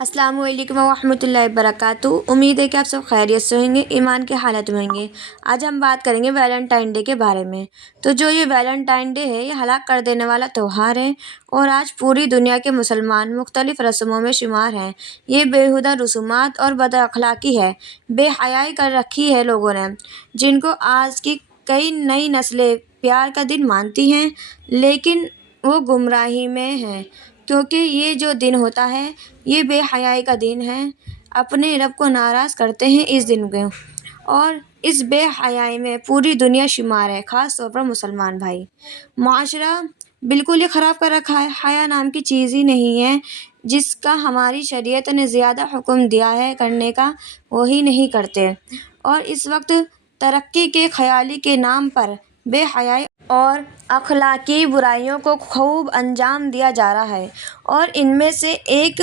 السلام علیکم ورحمۃ اللہ وبرکاتہ۔ امید ہے کہ آپ سب خیریت سے ہوں گے، ایمان کے حالت میں ہوں گے۔ آج ہم بات کریں گے ویلنٹائن ڈے کے بارے میں۔ تو جو یہ ویلنٹائن ڈے ہے، یہ ہلاک کر دینے والا تہوار ہے اور آج پوری دنیا کے مسلمان مختلف رسموں میں شمار ہیں۔ یہ بیہودہ رسومات اور بد اخلاقی ہے، بے حیائی کر رکھی ہے لوگوں نے، جن کو آج کی کئی نئی نسلیں پیار کا دن مانتی ہیں، لیکن وہ گمراہی میں ہیں، کیونکہ یہ جو دن ہوتا ہے یہ بے حیائی کا دن ہے۔ اپنے رب کو ناراض کرتے ہیں اس دن کو، اور اس بے حیائی میں پوری دنیا شمار ہے، خاص طور پر مسلمان بھائی۔ معاشرہ بالکل ہی خراب کر رکھا ہے، حیا نام کی چیز ہی نہیں ہے، جس کا ہماری شریعت نے زیادہ حکم دیا ہے کرنے کا، وہی نہیں کرتے، اور اس وقت ترقی کے خیالی کے نام پر بے حیائی اور اخلاقی برائیوں کو خوب انجام دیا جا رہا ہے۔ اور ان میں سے ایک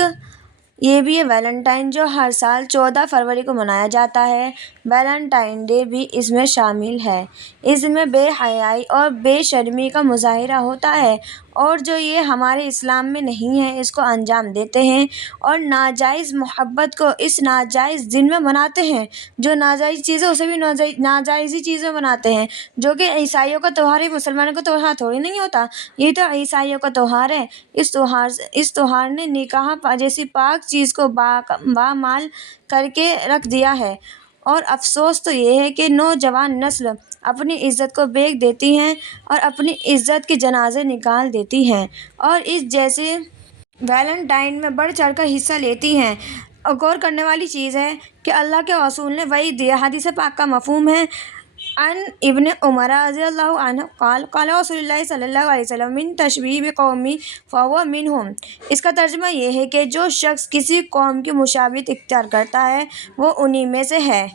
یہ بھی ہے ویلنٹائن، جو ہر سال 14 فروری کو منایا جاتا ہے۔ ویلنٹائن ڈے بھی اس میں شامل ہے۔ اس میں بے حیائی اور بے شرمی کا مظاہرہ ہوتا ہے، اور جو یہ ہمارے اسلام میں نہیں ہے اس کو انجام دیتے ہیں، اور ناجائز محبت کو اس ناجائز دن میں مناتے ہیں۔ جو ناجائز چیز ہے اسے بھی ناجائز ہی چیز میں مناتے ہیں، جو کہ عیسائیوں کا تہوار ہے، مسلمانوں کا تہوار تھوڑی نہیں ہوتا، یہ تو عیسائیوں کا تہوار ہے۔ اس تہوار نے نکاح جیسی پاک چیز کو بامال کر کے رکھ دیا ہے، اور افسوس تو یہ ہے کہ نوجوان نسل اپنی عزت کو بیچ دیتی ہے اور اپنی عزت کے جنازے نکال دیتی ہے، اور اس جیسے ویلنٹائن میں بڑھ چڑھ کر حصہ لیتی ہیں۔ اور غور کرنے والی چیز ہے کہ اللہ کے رسول نے وعید دیا۔ حدیث پاک کا مفہوم ہے، عن ابن عمر رضی اللہ عنہ قال قال رسول اللہ صلی اللہ علیہ وسلم من تشبیہ بقومی فہو منہم۔ اس کا ترجمہ یہ ہے کہ جو شخص کسی قوم کی مشابہت اختیار کرتا ہے وہ انہی میں سے ہے۔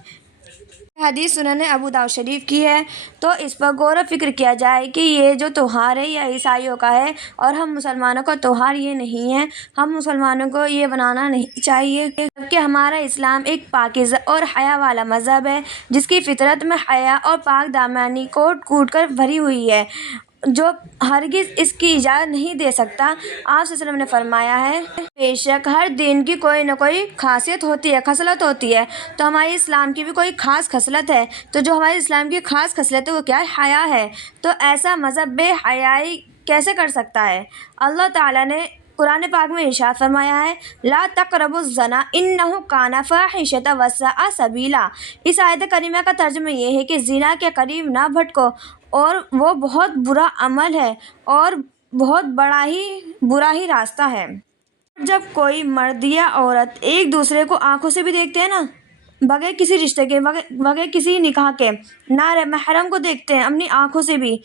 حدیث سنن ابو داؤد شریف کی ہے۔ تو اس پر غور و فکر کیا جائے کہ یہ جو تہوار ہے یہ عیسائیوں کا ہے، اور ہم مسلمانوں کا تہوار یہ نہیں ہے۔ ہم مسلمانوں کو یہ بنانا نہیں چاہیے، جبکہ ہمارا اسلام ایک پاکیزہ اور حیا والا مذہب ہے، جس کی فطرت میں حیا اور پاک دامنی کوٹ کوٹ کر بھری ہوئی ہے، جو ہرگز اس کی اجازت نہیں دے سکتا۔ آپ صلی اللہ علیہ وسلم نے فرمایا ہے، بے شک ہر دین کی کوئی نہ کوئی خاصیت ہوتی ہے، خصلت ہوتی ہے، تو ہمارے اسلام کی بھی کوئی خاص خصلت ہے۔ تو جو ہمارے اسلام کی خاص خصلت ہے وہ کیا ہے؟ حیا ہے۔ تو ایسا مذہب بے حیائی کیسے کر سکتا ہے؟ اللہ تعالیٰ نے قرآن پاک میں ارشاد فرمایا ہے، لا تقربوا الزنا انہ کان فاحشۃ وساء سبیلا۔ اس آیت کریمہ کا ترجمہ یہ ہے کہ زنا کے قریب نہ بھٹکو، اور وہ بہت برا عمل ہے اور بہت بڑا ہی برا ہی راستہ ہے۔ جب کوئی مرد یا عورت ایک دوسرے کو آنکھوں سے بھی دیکھتے ہیں نا، بغیر کسی رشتے کے، بغیر کسی نکاح کے، نہ محرم کو دیکھتے ہیں اپنی آنکھوں سے بھی،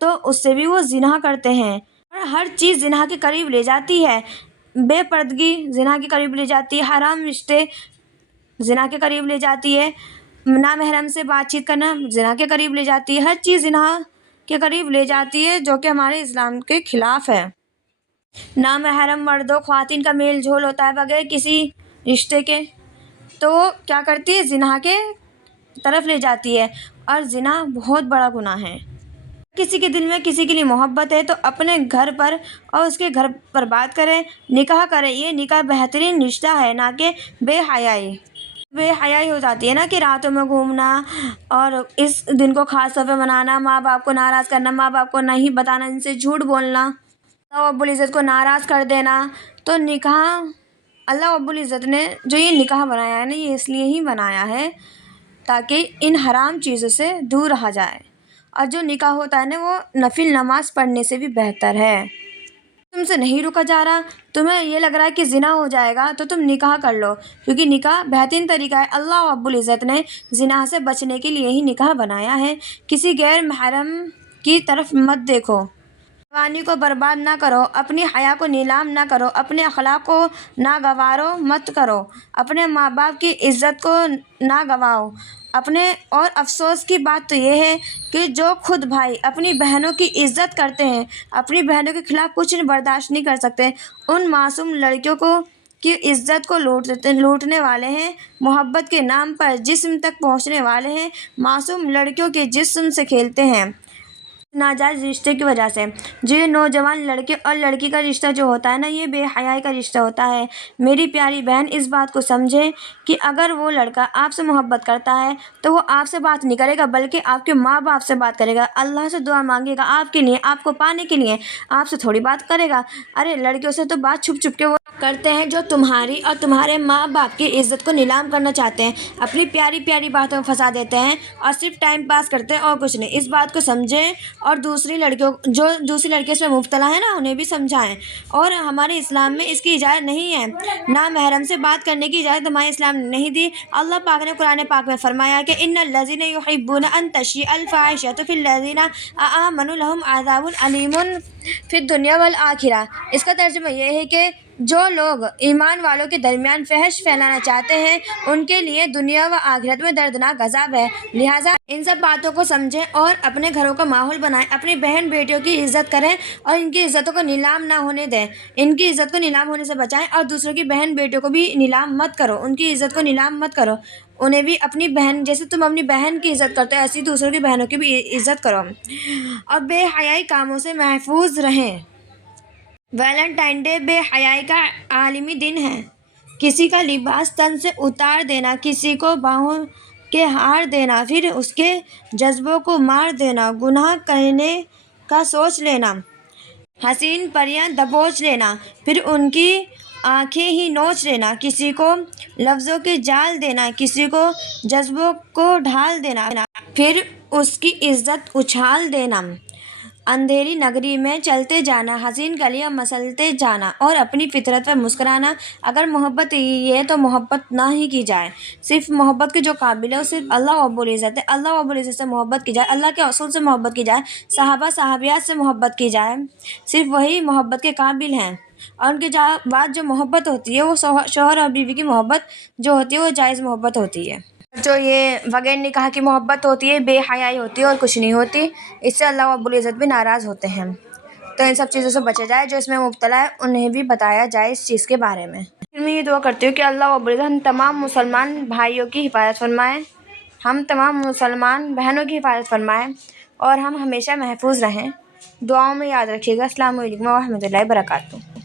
تو اس سے بھی وہ زنا کرتے ہیں۔ اور ہر چیز زنا کے قریب لے جاتی ہے، بے پردگی زنا کے قریب لے جاتی ہے، حرام رشتے زنا کے قریب لے جاتی ہے، نامحرم سے بات چیت کرنا زنا کے قریب لے جاتی ہے، ہر چیز زنا کے قریب لے جاتی ہے، جو کہ ہمارے اسلام کے خلاف ہے۔ نامحرم مرد و خواتین کا میل جول ہوتا ہے بغیر کسی رشتے کے، تو وہ کیا کرتی ہے؟ زنا کے طرف لے جاتی ہے، اور زنا بہت بڑا گناہ ہے۔ کسی کے دل میں کسی کے لیے محبت ہے تو اپنے گھر پر اور اس کے گھر پر بات کریں، نکاح کریں۔ یہ نکاح بہترین رشتہ ہے، نہ کہ بے حیائی۔ بے حیائی ہو جاتی ہے نا کہ راتوں میں گھومنا اور اس دن کو خاص طور پہ منانا، ماں باپ کو ناراض کرنا، ماں باپ کو نہیں بتانا، ان سے جھوٹ بولنا، اللہ رب العزت کو ناراض کر دینا۔ تو نکاح اللہ رب العزت نے جو یہ نکاح بنایا ہے نا، یہ اس لیے ہی بنایا ہے تاکہ ان حرام چیزوں سے دور رہا جائے، اور جو نکاح ہوتا ہے نا وہ نفل نماز پڑھنے سے بھی بہتر ہے۔ تم سے نہیں رکا جا رہا، تمہیں یہ لگ رہا ہے کہ زنا ہو جائے گا، تو تم نکاح کر لو، کیونکہ نکاح بہترین طریقہ ہے۔ اللہ رب العزت نے زنا سے بچنے کے لیے ہی نکاح بنایا ہے۔ کسی غیر محرم کی طرف مت دیکھو، جوانی کو برباد نہ کرو، اپنی حیا کو نیلام نہ کرو، اپنے اخلاق کو ناگوار مت کرو، اپنے ماں باپ کی عزت کو نہ گواؤ اپنے۔ اور افسوس کی بات تو یہ ہے کہ جو خود بھائی اپنی بہنوں کی عزت کرتے ہیں، اپنی بہنوں کے خلاف کچھ برداشت نہیں کر سکتے، ان معصوم لڑکیوں کی عزت کو لوٹنے والے ہیں، محبت کے نام پر جسم تک پہنچنے والے ہیں، معصوم لڑکیوں کے جسم سے کھیلتے ہیں، ناجائز رشتے کی وجہ سے۔ جو یہ نوجوان لڑکے اور لڑکی کا رشتہ جو ہوتا ہے نا، یہ بے حیائی کا رشتہ ہوتا ہے۔ میری پیاری بہن اس بات کو سمجھے کہ اگر وہ لڑکا آپ سے محبت کرتا ہے تو وہ آپ سے بات نہیں کرے گا، بلکہ آپ کے ماں باپ سے بات کرے گا، اللہ سے دعا مانگے گا آپ کے لیے، آپ کو پانے کے لیے، آپ سے تھوڑی بات کرے گا۔ ارے لڑکیوں سے تو بات چھپ چھپ کے وہ کرتے ہیں جو تمہاری اور تمہارے ماں باپ کی عزت کو نیلام کرنا چاہتے ہیں، اپنی پیاری پیاری باتوں میں پھنسا دیتے ہیں اور صرف ٹائم پاس کرتے ہیں اور کچھ نہیں۔ اس بات کو سمجھیں اور دوسری لڑکیوں جو دوسری لڑکیوں سے مبتلا ہے نا، انہیں بھی سمجھائیں۔ اور ہمارے اسلام میں اس کی اجازت نہیں ہے، نامحرم سے بات کرنے کی اجازت ہمارے اسلام نے نہیں دی۔ اللہ پاک نے قرآن پاک میں فرمایا کہ ان الذین یحبون ان تشیع الفاحشۃ فی الذین آمنوا لہم عذاب علیم فی الدنیا والآخرہ۔ اس کا ترجمہ یہ ہے کہ جو لوگ ایمان والوں کے درمیان فحش پھیلانا چاہتے ہیں ان کے لیے دنیا و آخرت میں دردناک عذاب ہے۔ لہٰذا ان سب باتوں کو سمجھیں اور اپنے گھروں کا ماحول بنائیں، اپنی بہن بیٹیوں کی عزت کریں اور ان کی عزتوں کو نیلام نہ ہونے دیں، ان کی عزت کو نیلام ہونے سے بچائیں اور دوسروں کی بہن بیٹیوں کو بھی نیلام مت کرو، ان کی عزت کو نیلام مت کرو، انہیں بھی اپنی بہن جیسے تم اپنی بہن کی عزت کرتے ہو ایسی دوسروں کی بہنوں کی بھی عزت کرو اور بے حیائی کاموں سے محفوظ رہیں۔ ویلنٹائن ڈے بے حیائی کا عالمی دن ہے۔ کسی کا لباس تن سے اتار دینا، کسی کو باہوں کے ہار دینا، پھر اس کے جذبوں کو مار دینا، گناہ کرنے کا سوچ لینا، حسین پریاں دبوچ لینا، پھر ان کی آنکھیں ہی نوچ لینا، کسی کو لفظوں کے جال دینا، کسی کو جذبوں کو ڈھال دینا، پھر اس کی عزت اچھال دینا، اندھیری نگری میں چلتے جانا، حسین گلیاں مسلتے جانا اور اپنی فطرت پر مسکرانا۔ اگر محبت ہی ہے تو محبت نہ ہی کی جائے، صرف محبت کے جو قابل ہے وہ صرف اللہ رب العزت ہے، اللہ رب العزت سے محبت کی جائے، اللہ کے رسول سے محبت کی جائے، صحابہ صحابیات سے محبت کی جائے، صرف وہی محبت کے قابل ہیں۔ اور ان کے بعد جو محبت ہوتی ہے وہ شوہر اور بیوی کی محبت جو ہوتی ہے وہ جائز محبت ہوتی ہے۔ جو یہ بغیر نکاح کی محبت ہوتی ہے بے حیائی ہوتی ہے اور کچھ نہیں ہوتی، اس سے اللہ رب العزت بھی ناراض ہوتے ہیں۔ تو ان سب چیزوں سے بچا جائے، جو اس میں مبتلا ہے انہیں بھی بتایا جائے اس چیز کے بارے میں۔ پھر میں یہ دعا کرتی ہوں کہ اللہ رب العزت ہم تمام مسلمان بھائیوں کی حفاظت فرمائے، ہم تمام مسلمان بہنوں کی حفاظت فرمائے اور ہم ہمیشہ محفوظ رہیں۔ دعاؤں میں یاد رکھیے گا۔ السلام علیکم ورحمۃ اللہ وبرکاتہ۔